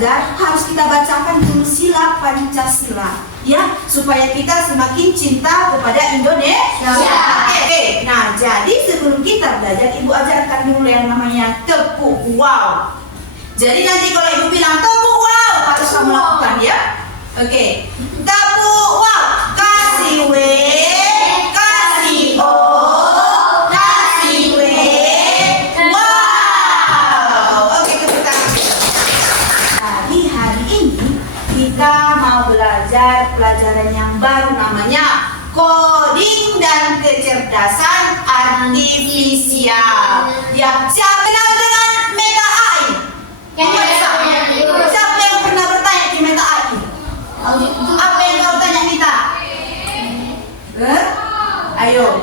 belajar harus kita bacakan dulu sila Pancasila, ya, supaya kita semakin cinta kepada Indonesia. Oke. Nah, jadi sebelum kita belajar, Ibu ajarkan dulu yang namanya tepuk wow. Jadi nanti kalau Ibu bilang tepuk wow, harus kamu lakukan, ya. Oke. Tepuk wow. Kasih W, kasih O, kasih W. Wow. Oke, tepuk tangan. Jadi hari ini kita mau belajar pelajaran yang baru, namanya coding dan kecerdasan artifisial. Ya, siapa kenal dengan Meta AI? Siapa yang pernah bertanya di Meta AI? Apa yang kau tanya kita? Ayo.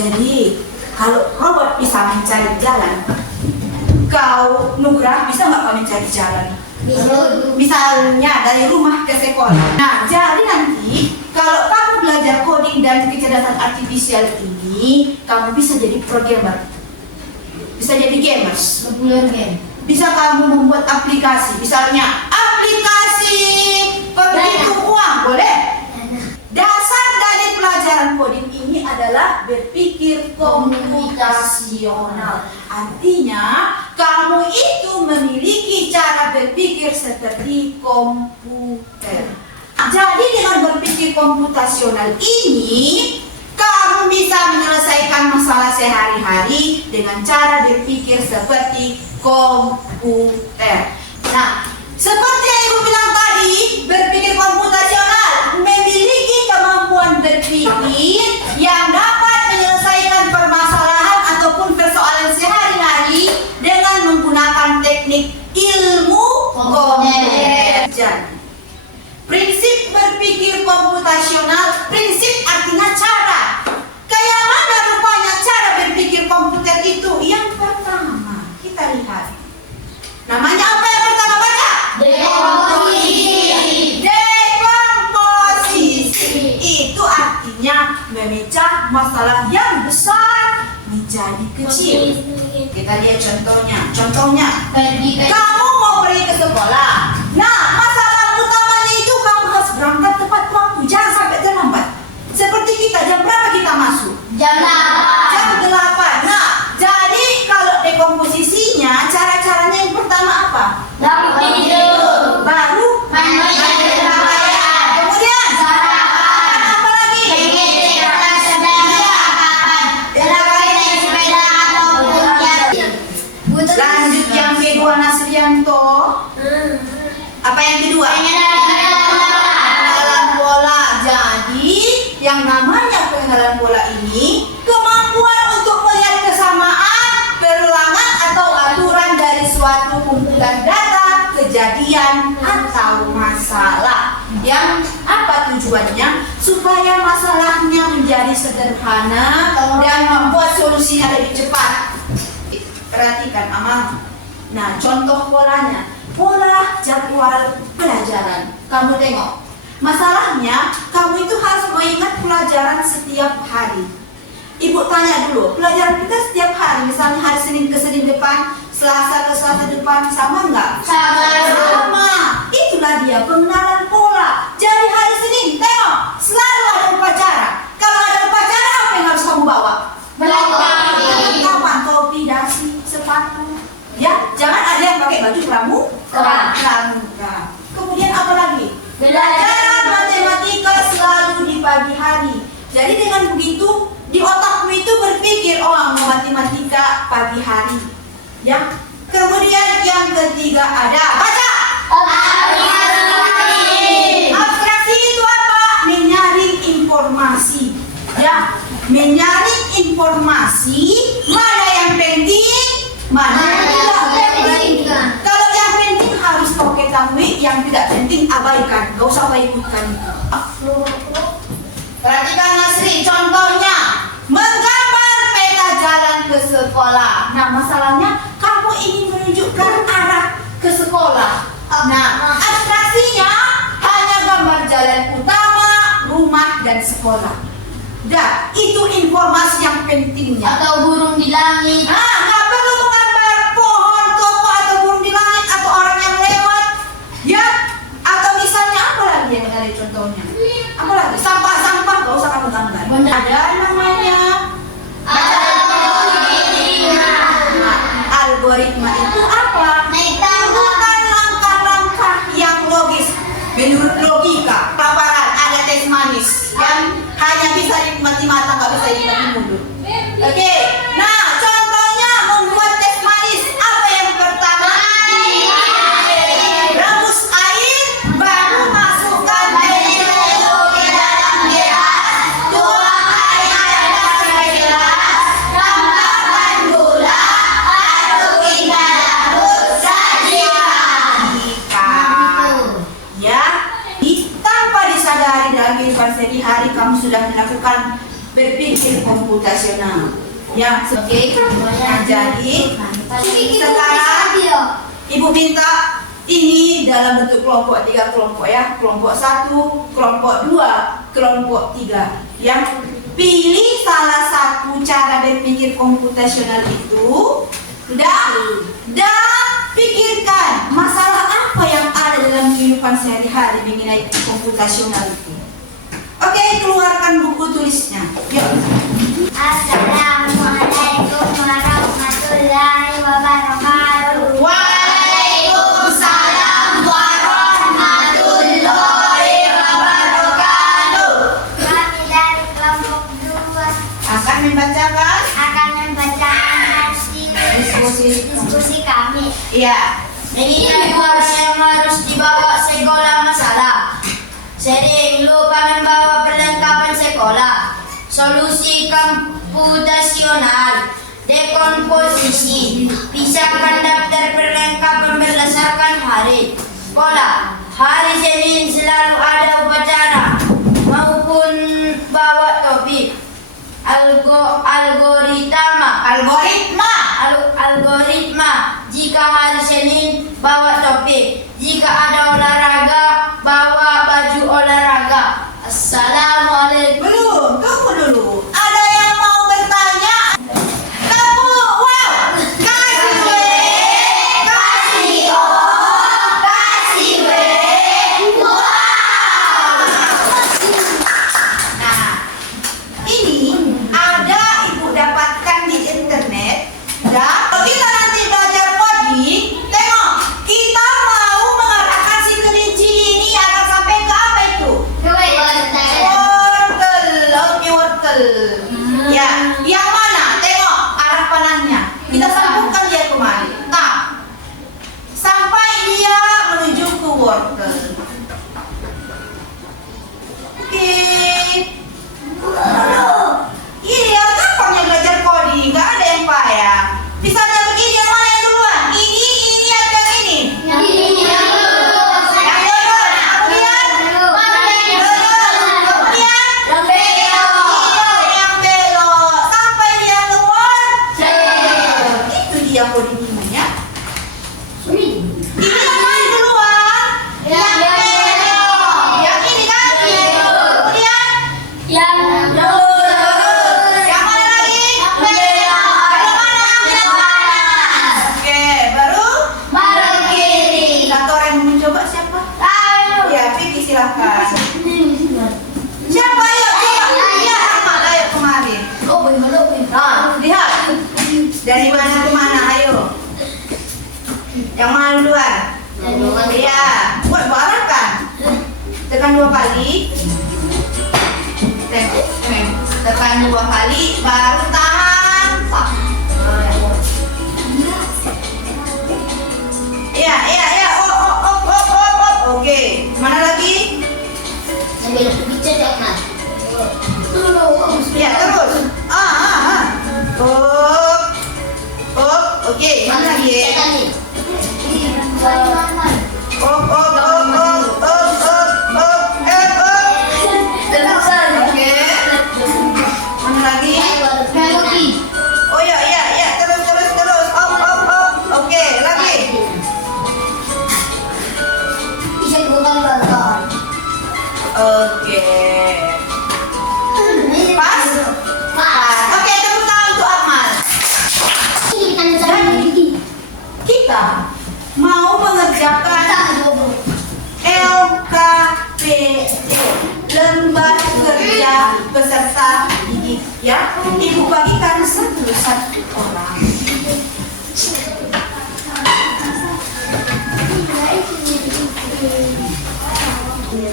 Jadi kalau robot bisa mencari jalan, kau Nugrah bisa nggak kau mencari jalan? Misalnya dari rumah ke sekolah. Nah, jadi nanti kalau kamu belajar coding dan kecerdasan artifisial ini, kamu bisa jadi programmer, bisa jadi gamers, bisa kamu membuat aplikasi, misalnya aplikasi penghitung uang, boleh? Dasar dari pelajaran coding ini adalah berpikir komputasional. Artinya, kamu itu memiliki cara berpikir seperti komputer. Jadi dengan berpikir komputasional ini, kamu bisa menyelesaikan masalah sehari-hari dengan cara berpikir seperti komputer. Nah, seperti yang Ibu bilang tadi, berpikir komputasional memiliki kemampuan berpikir yang dapat menyelesaikan permasalahan ataupun persoalan sehari-hari dengan menggunakan teknik ilmu komputer. Prinsip berpikir komputasional, prinsip artinya cara. Kayak mana rupanya cara berpikir komputer itu? Yang pertama, kita lihat. Namanya apa yang pertama baca? Dekomposisi. Itu artinya memecah masalah yang besar menjadi kecil. Kita lihat contohnya. Kamu mau pergi ke sekolah. Nah, masalah utamanya itu kamu harus berangkat tepat waktu. Jangan sampai terlambat. Seperti kita, jam berapa kita masuk? Jam 8. Nah, jadi kalau dekomposisinya, cara-caranya yang pertama apa? Baru kemudian apa lagi? Lanjut yang kedua, Nasrianto. Apa yang kedua? Pengenalan pola. Jadi yang namanya pengenalan pola ini kemampuan untuk melihat kesamaan, perulangan atau aturan dari suatu kumpulan data, kejadian atau masalah. Yang apa tujuannya? Supaya masalahnya menjadi sederhana dan membuat solusinya lebih cepat. Perhatikan amal. Nah, contoh polanya, pola jadwal pelajaran. Kamu tengok. Masalahnya, kamu itu harus mengingat pelajaran setiap hari. Ibu tanya dulu, pelajaran kita setiap hari, misalnya hari Senin ke Senin depan, Selasa ke Selasa depan, sama nggak? Sama. Itulah dia pengenalan pola. Jadi hari Senin, tengok, selalu ada upacara. Kalau ada upacara, apa yang harus kamu bawa? Kapan? Topi, dasi, sepatu. Ya, jangan ada yang pakai baju pramuka. Kemudian apa lagi? Pelajaran matematika selalu di pagi hari. Jadi dengan begitu di otakmu itu berpikir, oh mau matematika pagi hari. Ya. Kemudian yang ketiga ada baca. Abstraksi itu apa? Menyaring informasi. Ya, menyaring informasi mana yang penting, mana yang tidak penting. Kalau yang penting harus kau ketahui, yang tidak penting abaikan, gak usah kau ikutkan. Perhatikan Nasri, contohnya menggambar peta jalan ke sekolah. Nah, masalahnya kamu ingin menunjukkan arah ke sekolah. Nah, abstraksinya hanya gambar jalan utama, rumah, dan sekolah. Dah, itu informasi yang pentingnya. Atau burung di langit. Nggak perlu menggambar pohon, toko, atau burung di langit, atau orang yang lewat, ya. Atau misalnya apa lagi yang ada contohnya? Apa lagi? Sampah-sampah, nggak usah kamu gambar. Ada namanya algoritma. Itu apa? Bukan langkah-langkah yang logis menurut logika. Paparan ada tes manis yang hanya bisa dinikmati mata, nggak bisa dinikmati mulut. Oke, nah contohnya membuat tes manis. Apa yang pertama? Rebus air, baru masukkan air ke dalam gelas, tuang air sampai gelas, tambahkan gula, aduk hingga larut, sajikan. Ya, tanpa disadari dalam kehidupan sehari-hari kamu sudah melakukan berpikir komputasional. Ya, oke. Nah, jadi sekarang Ibu minta ini dalam bentuk kelompok, 3 kelompok ya. Kelompok 1, kelompok 2, kelompok 3. Yang pilih salah satu cara berpikir komputasional itu dan pikirkan masalah apa yang ada dalam kehidupan sehari-hari mengenai komputasional itu. Oke, keluarkan buku tulisnya. Yuk. Assalamualaikum warahmatullahi wabarakatuh. Waalaikumsalam warahmatullahi wabarakatuh. Kami dari kelompok 2 Akan membacakan akan membacakan hasil diskusi kami. iya. Ini orang yang harus dibawa sekolah masalah. Sering lupa membawa perlengkapan sekolah. Solusi komputasional. Dekomposisi. Pisahkan daftar perlengkapan berdasarkan hari. Pola. Hari Senin selalu ada upacara maupun bawa topi. Algoritma. Jika hari Senin bawa topi. Jika ada olahraga bawa baju olahraga. Assalamualaikum. Belum, tunggu dulu. Ada yang mau bertanya? Kamu, wow, kasih W, kasih O, kasih W, wow. Nah, ini ada Ibu dapatkan di internet. Dan kalau kita nanti belajar coding, tengok, kita mau mengarahkan si kelinci ini akan sampai ke apa itu? Wortel, oke wortel. Ya, yang mana? Tengok arah panahnya. Kita sambungkan dia kemari. Nah, sampai dia menuju ke wortel. Oke. Ini yang gampangnya belajar coding, nggak ada yang payah. Misalnya begini, yang mana yang duluan? Ini atau yang ini? Yang dulu. Yang belok sampai dia keluar. Itu dia codingnya. Ini yang mana duluan? Yang belok. Yang ini kan? Kemudian yang lurus. Yang mana lagi? Yang belok. Yang mana? Yang kanan. Oke, baru kiri. Satu orang yang mencoba siapa? Ya, Vicky silakan. Siapa? Ayo, coba. Ya, Ahmad, ayo kemari. Nah, lihat. Dari mana ke mana? Ayo. Yang mana duluan? Iya. Buat barang kan? Tekan 2 kali. Tekan 2 kali, baru tahan. Iya. Oke. Mana lagi? Ya, terus. Oke. Mana lagi? Oke. Mana lagi? Oh ya, terus. Oke, lagi. Oke. Pas? Pas. Oke, tepuk tangan untuk Akmal. Jadi, kita mau mengerjakan LKPD, lembar kerja peserta didik, ya. Ibu bagikan satu-satu orang.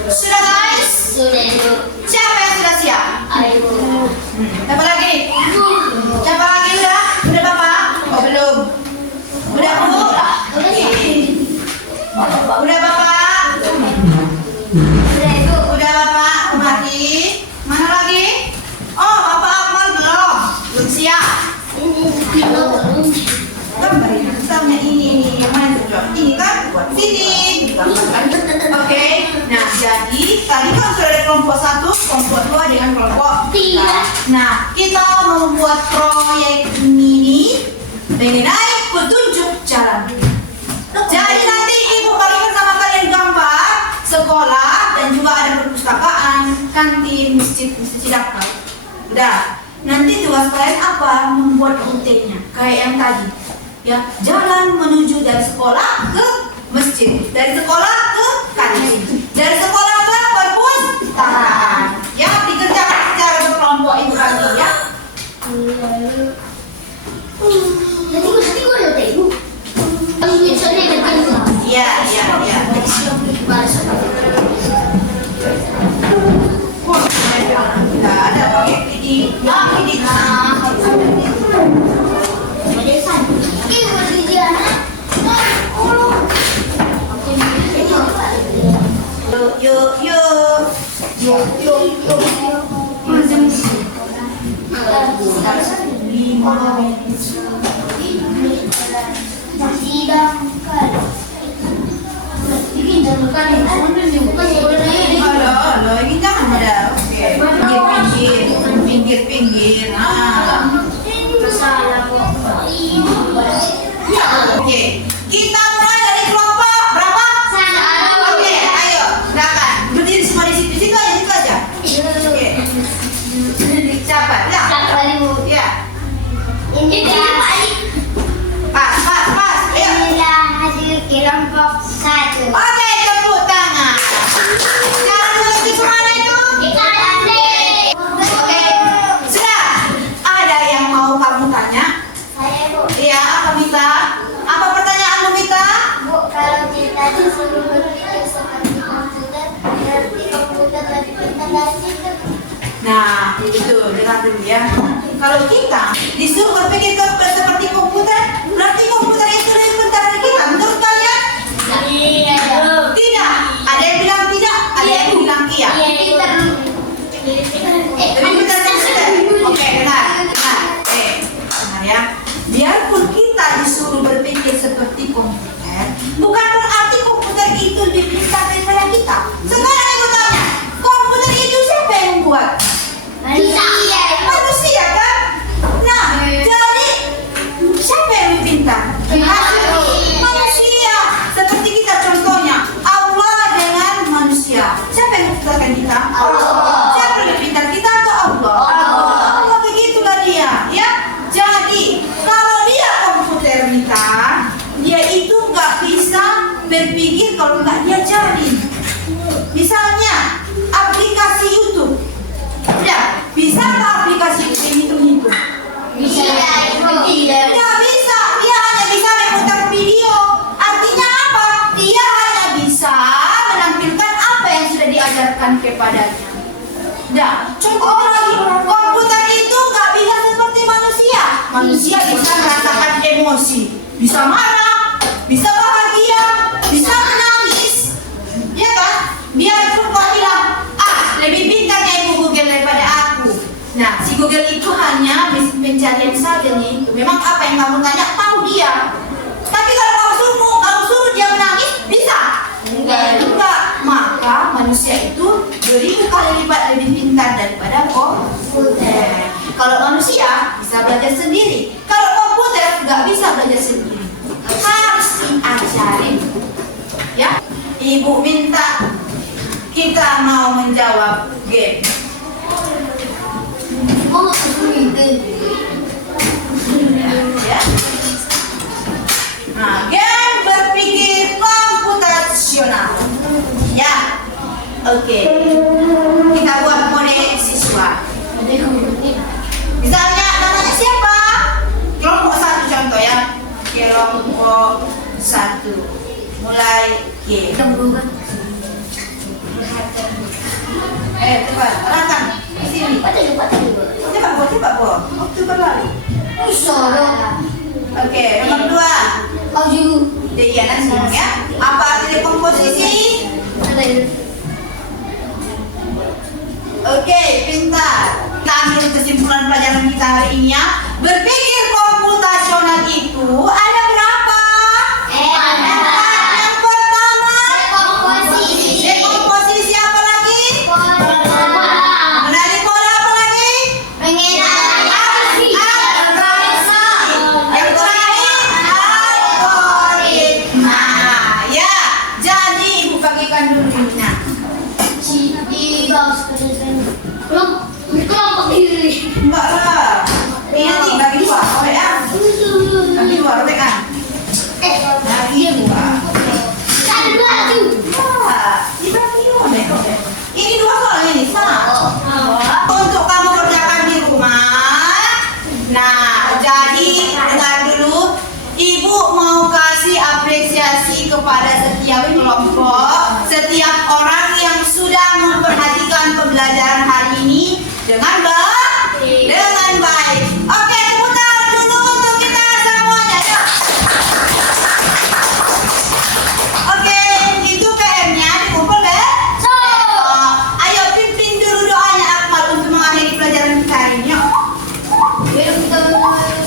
Sudah guys? Sudah itu. Siapa yang sudah siap? Ayo. Siapa lagi? Siapa lagi udah? Udah Bapak? Oh belum. Udah Bu? Udah Bapak? Sudah itu. Udah Bapak? Kemari. Mana lagi? Oh Bapak Akmal belum. Belum siap. Gambar ini. Misalnya ini yang mana juga? Ini kan buat sini. Digambarkan. Oke. Nah jadi tadi kan sudah ada kelompok 1, kelompok 2 dengan kelompok 3. Nah kita membuat proyek ini mengenai petunjuk jalan. Jadi nanti ibu bagikan sama kalian gambar sekolah dan juga ada perpustakaan, kantin, masjid daftar. Udah. Nanti tugas kalian apa? Membuat rutenya kayak yang tadi. Ya, jalan menuju dari sekolah ke masjid, dari sekolah ke kantin, dari sekolah ke perpustakaan. Ya, dikerjakan secara berkelompok itu tadi ya. Nanti gue udah tahu. Iya. Tidak ada pakai ini. Halo, ini jangan ada. Oke. Pinggir. Oke. Kita mulai dari kelompok berapa? 1. Oke, ayo. Silakan. Berdiri semua di situ. Situ aja. Oke. Siapa? Ya. Ya. Pas. Ayo. Inilah hasil kelompok 1. Oke, tepuk tangan. Sekarang menuju kemana itu? Oke, sudah. Ada yang mau kamu tanya? Saya Bu. Iya, apa Mita? Apa pertanyaanmu Mita? Bu, kalau kita disuruh berpikir seperti komputer, berarti komputer lebih pintar dari situ. Nah, itu dengar dulu ya. Kalau kita disuruh berpikir seperti komputer, berarti komputer itu lebih pintar dari kita. Menurut kalian? Iya. Tidak. Ada yang bilang tidak, ada yang bilang iya. Pintar. Lebih pintar dari kita. Oke, dengar. Dengar ya. Biarpun kita disuruh berpikir seperti komputer, bukan berarti komputer itu lebih pintar daripada kita. Sekarang ibu tanya, komputer itu siapa yang membuat? Manusia kan? Nah, jadi siapa yang lebih pintar? Manusia. Seperti kita contohnya, Allah dengan manusia. Siapa yang menciptakan kita? Allah. Siapa yang lebih pintar, kita atau Allah? Allah, begitulah dia. Ya. Jadi kalau dia komputer kita, dia itu nggak bisa berpikir kalau nggak diajarin. Misalnya aplikasi YouTube. Ya, bisa nggak aplikasi YouTube itu? Nggak bisa, dia hanya bisa memutar video. Artinya apa? Dia hanya bisa menampilkan apa yang sudah diajarkan kepadanya. Nah, contoh lagi, komputer itu nggak bisa seperti manusia. Manusia bisa merasakan emosi, bisa marah, bisa bahagia, bisa menangis, ya kan? Biarpun kau bilang, lebih pintarnya ibu Google daripada aku. Nah, si Google itu hanya mesin pencarian saja nih. Memang apa yang kamu tanya tahu dia. Tapi kalau kamu suruh dia menangis, bisa? Enggak. Maka manusia itu 1000 kali lipat lebih pintar daripada komputer. Kalau manusia bisa belajar sendiri. Kalau komputer nggak bisa belajar sendiri. Harus diajarin. Ya, ibu minta kita mau menjawab game. Ya. Nah, game berpikir komputasional. Ya. Oke. Kita buat mode siswa. Misalnya namanya siapa? Kelompok 1 contoh ya. Kelompok 1. Mulai G. Coba terangkan di sini. Coba buat. Waktu berlalu. Oke, nomor 2. Diana semua ya. Apa arti komposisi? Oke, pintar. Kita ambil kesimpulan pelajaran kita hari ini ya. Berpikir komputasional itu ada berapa? Yang pertama, dekomposisi apa lagi? Mengenali pola apa lagi? Yang terakhir, algoritma. Ya, jadi ibu bagikan dulu ininya. Enggak lah. Ini nanti bagi 2, oke ya? Bagi 2, oke kan? Bagi 2. Dibagi 2 deh, oke. Ini 2 soalnya nih, sama. Untuk kamu kerjakan di rumah. Nah, jadi dengar dulu. Ibu mau kasih apresiasi kepada setiap kelompok, setiap orang yang sudah memperhatikan pembelajaran hari ini dengan baik. Oke, tepuk tangan dulu untuk kita semuanya. Yuk. Oke, itu PR-nya dikumpul deh. Ayo pimpin dulu doanya Akmal untuk mengakhiri pelajaran kita hari ini. Untuk mengakhiri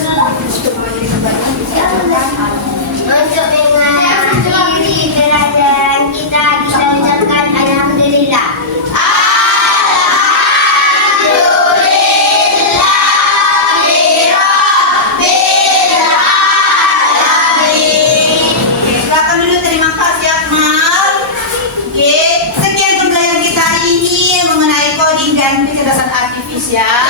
pelajaran kita ucapkan alhamdulillah. Silakan dulu, terima kasih Akmal. Oke, sekian pembelajaran kita hari ini mengenai coding dan kecerdasan artifisial.